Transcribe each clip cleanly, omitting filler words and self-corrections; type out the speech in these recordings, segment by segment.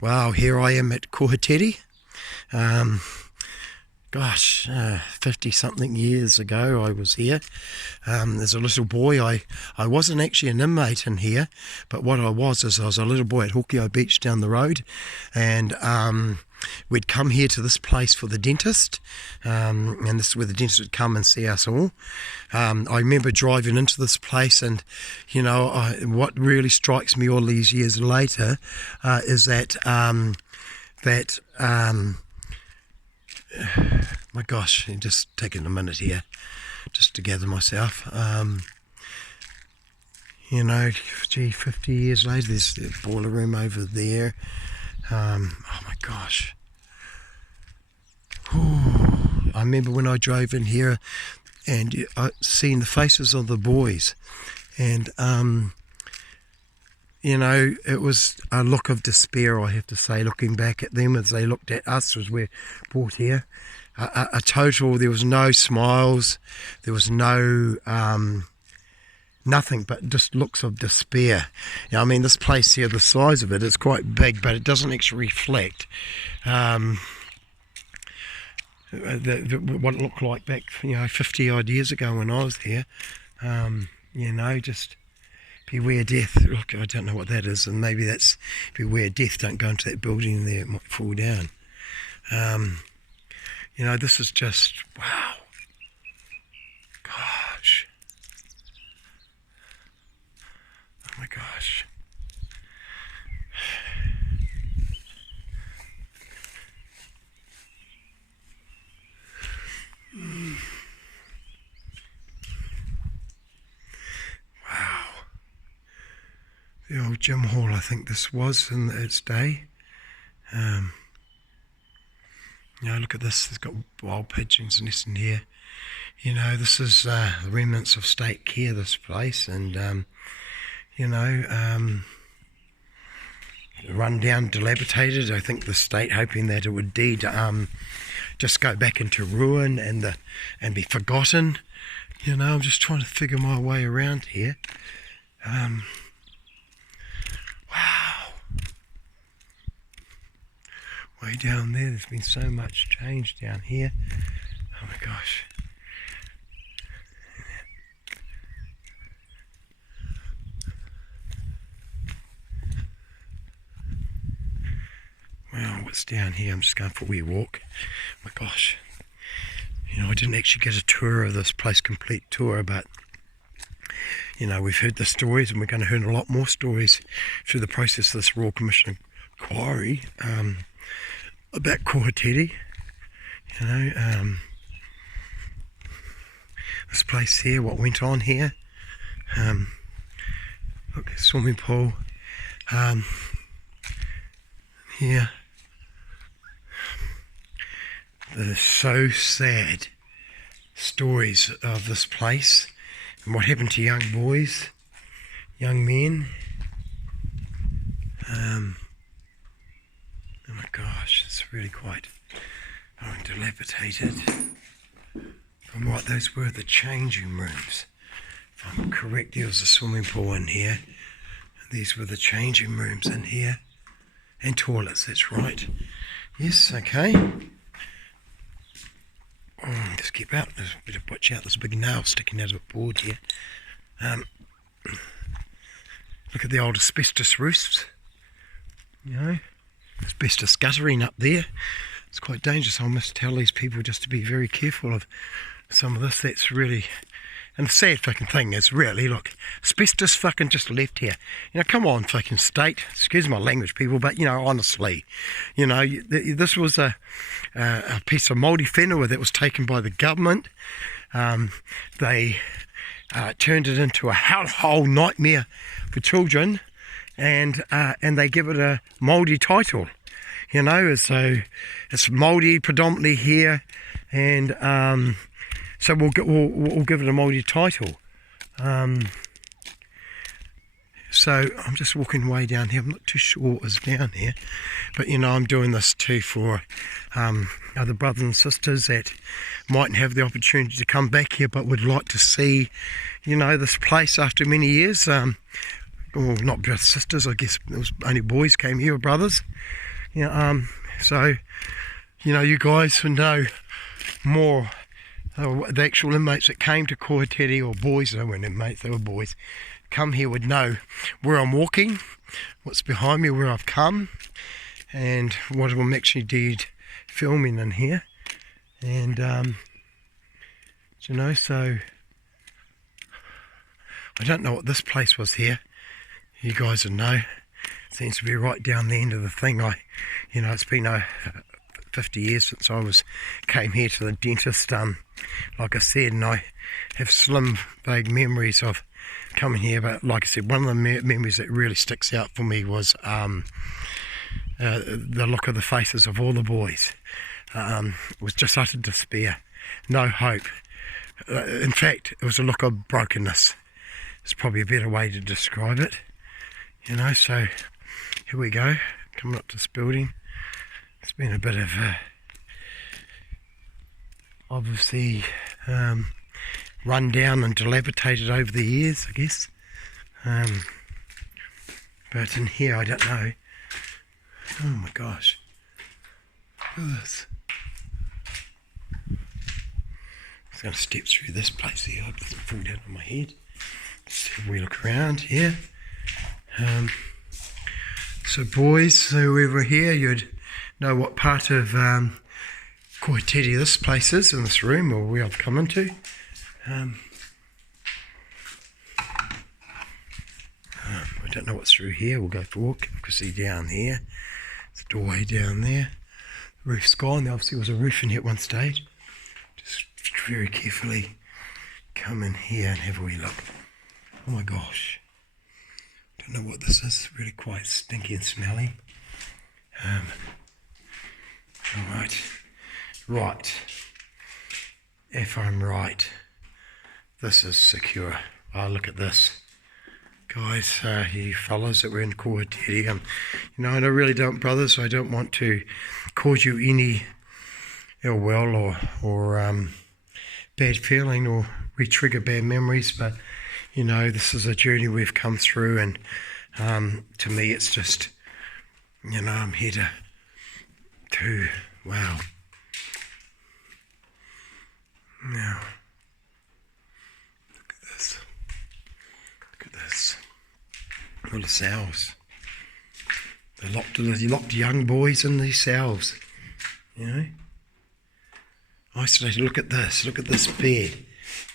Wow, here I am at Kohitere. 50 something years ago I was here. As a little boy, I wasn't actually an inmate in here, but what I was is I was a little boy at Hokio Beach down the road, and we'd come here to this place for the dentist, and this is where the dentist would come and see us all. I remember driving into this place, and what really strikes me all these years later is that my gosh, just taking a minute here just to gather myself. 50 years later, there's the boiler room over there. Oh my gosh. Ooh, I remember when I drove in here and seeing the faces of the boys, and it was a look of despair, I have to say, looking back at them as they looked at us as we're brought here. There was no smiles, there was no nothing but just looks of despair. This place here, the size of it is quite big, but it doesn't actually reflect what it looked like back 50 odd years ago when I was here. Just beware death. Look, I don't know what that is, and maybe that's beware death, don't go into that building there, it might fall down. This is just, wow. Gosh. Oh my gosh. Wow. The old gym hall, I think this was in its day. Look at this, it's got wild pigeons nesting here. This is the remnants of state care, this place, and run down, dilapidated. I think the state hoping that it would just go back into ruin and be forgotten. I'm just trying to figure my way around here. Wow. Way down there's been so much change down here. Oh my gosh. Well, what's down here? I'm just going for a wee walk. Oh my gosh. I didn't actually get a tour of this place, complete tour, but we've heard the stories, and we're going to hear a lot more stories through the process of this Royal Commission inquiry about Kohitere. This place here, what went on here. Look, swimming pool. Here. The so sad stories of this place and what happened to young boys, young men. Oh my gosh, it's really quite dilapidated. From what those were, the changing rooms. If I'm correct, there was a swimming pool in here. These were the changing rooms in here. And toilets, that's right. Yes, okay. Just keep out, there's a bit of watch out, there's a big nail sticking out of a board here. Look at the old asbestos roofs. Asbestos guttering up there. It's quite dangerous. I must tell these people just to be very careful of some of this. That's really, and the sad fucking thing is really, look, asbestos fucking just left here. Come on, fucking state. Excuse my language, people, but honestly, this was a piece of mouldy whenua that was taken by the government. They turned it into a hellhole nightmare for children, and they give it a mouldy title. So it's mouldy predominantly here, and so we'll give it a mouldy title. So I'm just walking way down here. I'm not too sure what was down here, but I'm doing this too for other brothers and sisters that mightn't have the opportunity to come back here, but would like to see, this place after many years. Well, not just sisters, I guess it was only boys came here, or brothers. So, you guys would know more. The actual inmates that came to Kohitere, or boys, they weren't inmates, they were boys, come here would know where I'm walking, what's behind me, where I've come, and what I'm actually did filming in here. And, so I don't know what this place was here. You guys would know. It seems to be right down the end of the thing. It's been 50 years since I came here to the dentist. Like I said, and I have slim, vague memories of coming here. But like I said, one of the memories that really sticks out for me was the look of the faces of all the boys. It was just utter despair, no hope. In fact, it was a look of brokenness. It's probably a better way to describe it. So here we go, coming up to this building. It's been a bit of obviously run down and dilapidated over the years, I guess. But in here, I don't know. Oh my gosh. Look at this. I'm just going to step through this place here. I hope it doesn't fall down on my head. Let's have we look around here. So boys, whoever here, you'd know what part of Kohitere this place is in this room, or where I've come into. I don't know what's through here. We'll go for a walk. You can see down here. There's a doorway down there. The roof's gone. There obviously was a roof in here at one stage. Just very carefully come in here and have a wee look. Oh my gosh. Don't know what this is. It's really quite stinky and smelly. Alright. Right. If I'm right, this is secure. Oh, look at this. Guys, you fellas that were in Kohitere, and I really don't, brothers, I don't want to cause you any ill will or bad feeling or re-trigger bad memories, but this is a journey we've come through, and to me it's just, I'm here to wow. Now, look at this. Look at this. All the cells. They locked young boys in these cells. Isolated. Look at this. Look at this bed.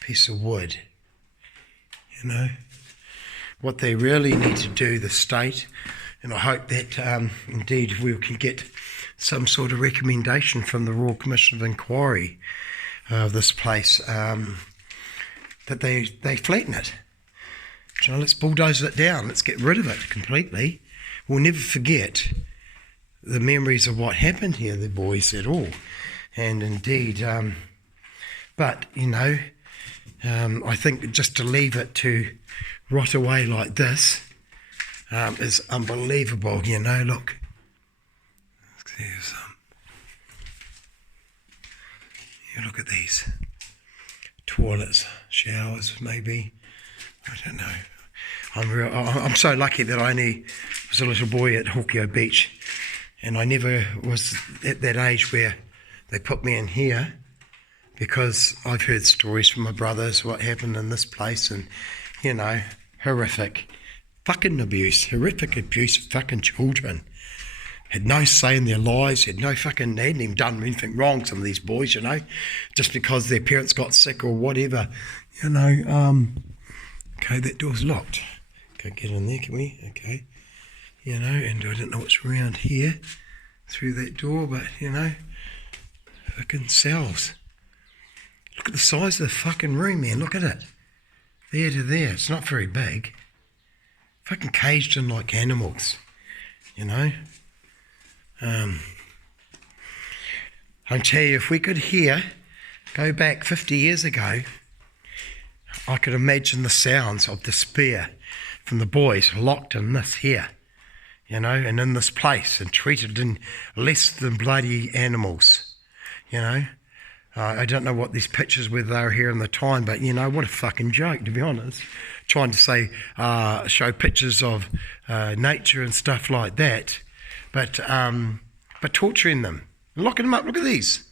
Piece of wood. What they really need to do, the state, and I hope that indeed we can get some sort of recommendation from the Royal Commission of Inquiry of this place, that they flatten it. Let's bulldoze it down. Let's get rid of it completely. We'll never forget the memories of what happened here, the boys, at all. And indeed, but I think just to leave it to rot away like this is unbelievable. Look. There's some. Look at these toilets, showers, maybe. I don't know. I'm so lucky that I only was a little boy at Hawkeoe Beach, and I never was at that age where they put me in here, because I've heard stories from my brothers what happened in this place, and horrific fucking abuse, horrific abuse of fucking children. Had no say in their lives, they hadn't even done anything wrong, some of these boys, just because their parents got sick or whatever, Okay, that door's locked. Can't get in there, can we? Okay. And I don't know what's around here through that door, but, fucking cells. Look at the size of the fucking room, man, look at it. There to there, it's not very big. Fucking caged in like animals, I tell you, if we could go back 50 years ago, I could imagine the sounds of despair from the boys locked in this here, and in this place, and treated in less than bloody animals, I don't know what these pictures were they were here in the time, but what a fucking joke, to be honest. Trying to say, show pictures of nature and stuff like that, but but torturing them, locking them up. Look at these.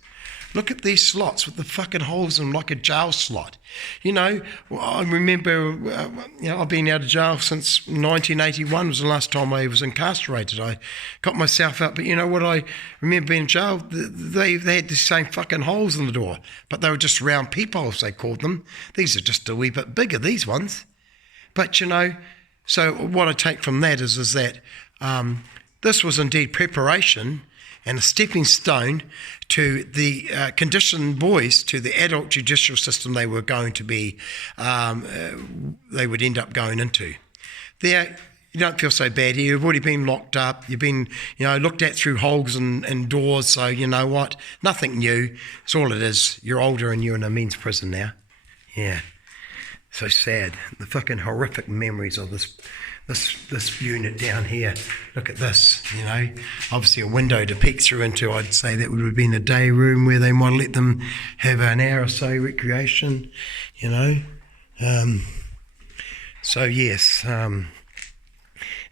Look at these slots with the fucking holes in them like a jail slot. You know, I remember, I've been out of jail since 1981 was the last time I was incarcerated. I got myself out, but you know what, I remember being in jail, they had the same fucking holes in the door, but they were just round peepholes, they called them. These are just a wee bit bigger, these ones. But, you know, so what I take from that is that this was indeed preparation and a stepping stone to the conditioned boys, to the adult judicial system they were going to be, they would end up going into. There, you don't feel so bad here. You've already been locked up. You've been, looked at through holes and doors. So you know what? Nothing new. It's all it is. You're older and you're in a men's prison now. Yeah. So sad. The fucking horrific memories of this unit down here. Look at this, obviously a window to peek through into. I'd say that would have been a day room where they might let them have an hour or so recreation, So yes,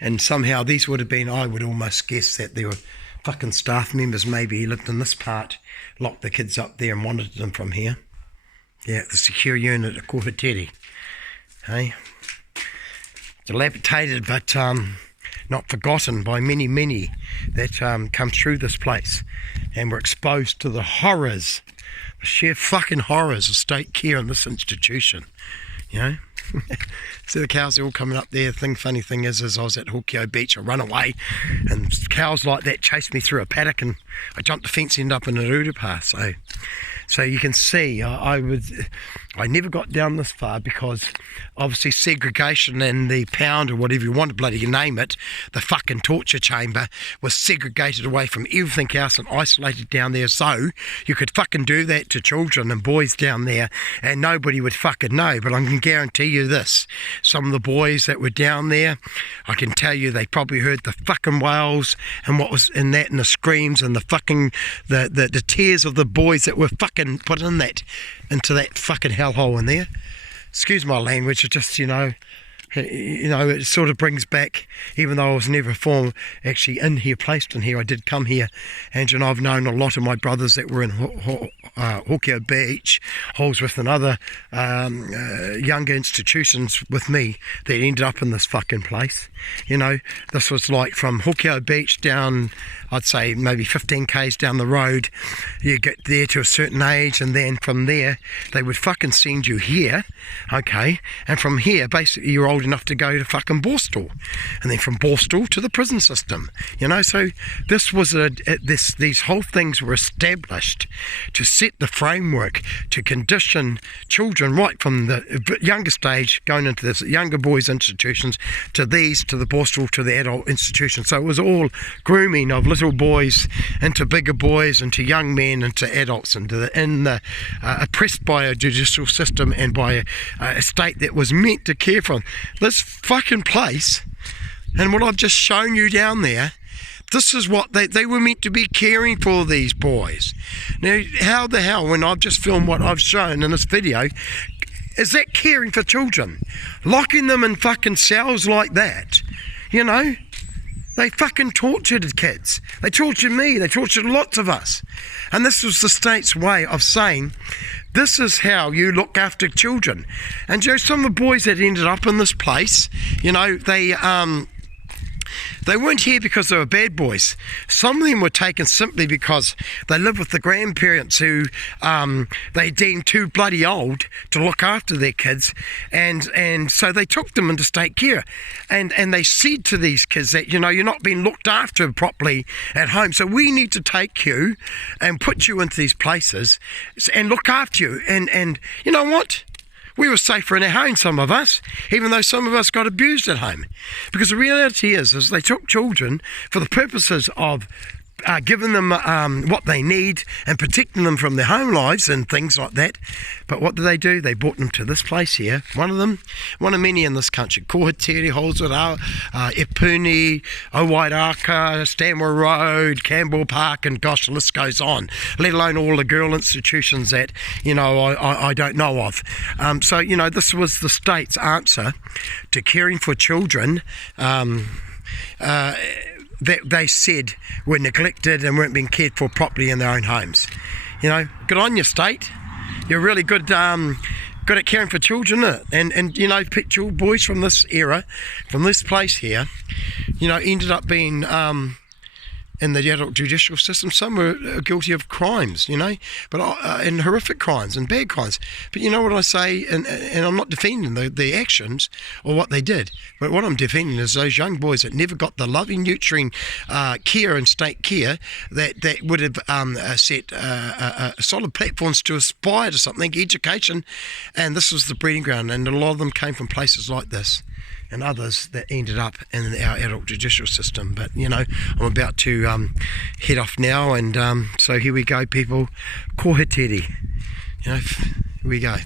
and somehow these would have been, I would almost guess that there were fucking staff members maybe lived in this part, locked the kids up there and monitored them from here. Yeah, the secure unit at Kohitere. Hey? Dilapidated but not forgotten by many that come through this place and were exposed to the horrors, the sheer fucking horrors of state care in this institution. See the cows, they're all coming up there. Funny thing is I was at Kohitere Beach, I run away and cows like that chased me through a paddock and I jumped the fence, ended up in a rurupā. So you can see I never got down this far because obviously segregation and the pound or whatever you want to bloody name it, the fucking torture chamber was segregated away from everything else and isolated down there, so you could fucking do that to children and boys down there and nobody would fucking know. But I can guarantee you this, some of the boys that were down there, I can tell you they probably heard the fucking wails and what was in that and the screams and the fucking the tears of the boys that were fucking put into that fucking hellhole in there. Excuse my language, it just, it sort of brings back, even though I was never actually placed in here, I did come here, and I've known a lot of my brothers that were in Kohitere Beach, Holsworth and other younger institutions with me that ended up in this fucking place. This was like from Kohitere Beach down, I'd say maybe 15 k's down the road, you get there to a certain age, and then from there they would fucking send you here, okay, and from here basically you're old enough to go to fucking Borstal, and then from Borstal to the prison system, so this was these whole things were established to set the framework to condition children right from the youngest age going into this younger boys institutions to the Borstal to the adult institutions. So it was all grooming of little boys into bigger boys, into young men, into adults, oppressed by a judicial system and by a state that was meant to care for them. This fucking place, and what I've just shown you down there, this is what they were meant to be caring for, these boys. Now, how the hell, when I've just filmed what I've shown in this video, is that caring for children? Locking them in fucking cells like that, They fucking tortured kids. They tortured me. They tortured lots of us. And this was the state's way of saying, this is how you look after children. And some of the boys that ended up in this place, they weren't here because they were bad boys. Some of them were taken simply because they lived with the grandparents who they deemed too bloody old to look after their kids, and so they took them into state care. And they said to these kids that, you're not being looked after properly at home, so we need to take you and put you into these places and look after you. And you know what? We were safer in our home, some of us, even though some of us got abused at home. Because the reality is they took children for the purposes of giving them what they need and protecting them from their home lives and things like that. But what do? They brought them to this place here. One of many in this country. Kohitere, Holsworth, Epuni, Owairaka, Stanmore Road, Campbell Park, and gosh, the list goes on. Let alone all the girl institutions that, I don't know of. So, this was the state's answer to caring for children. that they said were neglected and weren't being cared for properly in their own homes. You know, good on you, state. You're really good at caring for children, isn't it? And you know, boys from this era, from this place here, you know, ended up being in the adult judicial system. Some were guilty of crimes, you know, but and horrific crimes and bad crimes. But you know what I say, and I'm not defending the actions or what they did, but what I'm defending is those young boys that never got the loving, nurturing care and state care that would have set solid platforms to aspire to something, education, and this was the breeding ground, and a lot of them came from places like this and others that ended up in our adult judicial system. But you know, I'm about to head off now, and so here we go, people. Kohitere, you know, here we go.